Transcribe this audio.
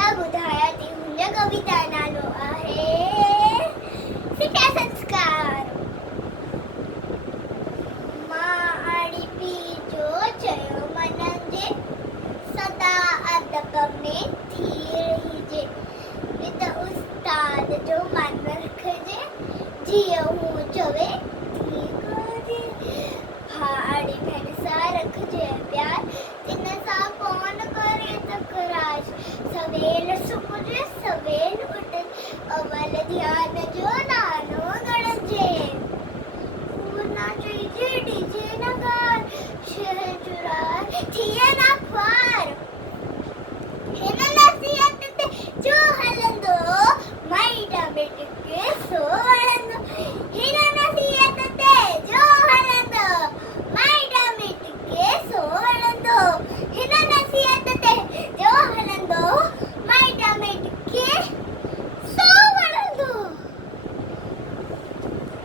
आता ॿुधायां थी हुन कविता जो नालो आहे सिटा संस्कार। मां आड़ी पीउ जो चयो मञिजे, सदा अदब में थी रहिजे, त उस्ताद जो मन रखिजे, जीअं हू चवे तीअं कजे। भाड़ी भेण सां रखिजे प्यार, तिन सां कोन करे तकरार। सवेल सुम्हिजे सवेल उठजे, अवल ध्यान जो नालो गणजे। कूड़ न चइजे डीजे न गाए, शह चुराए थिए न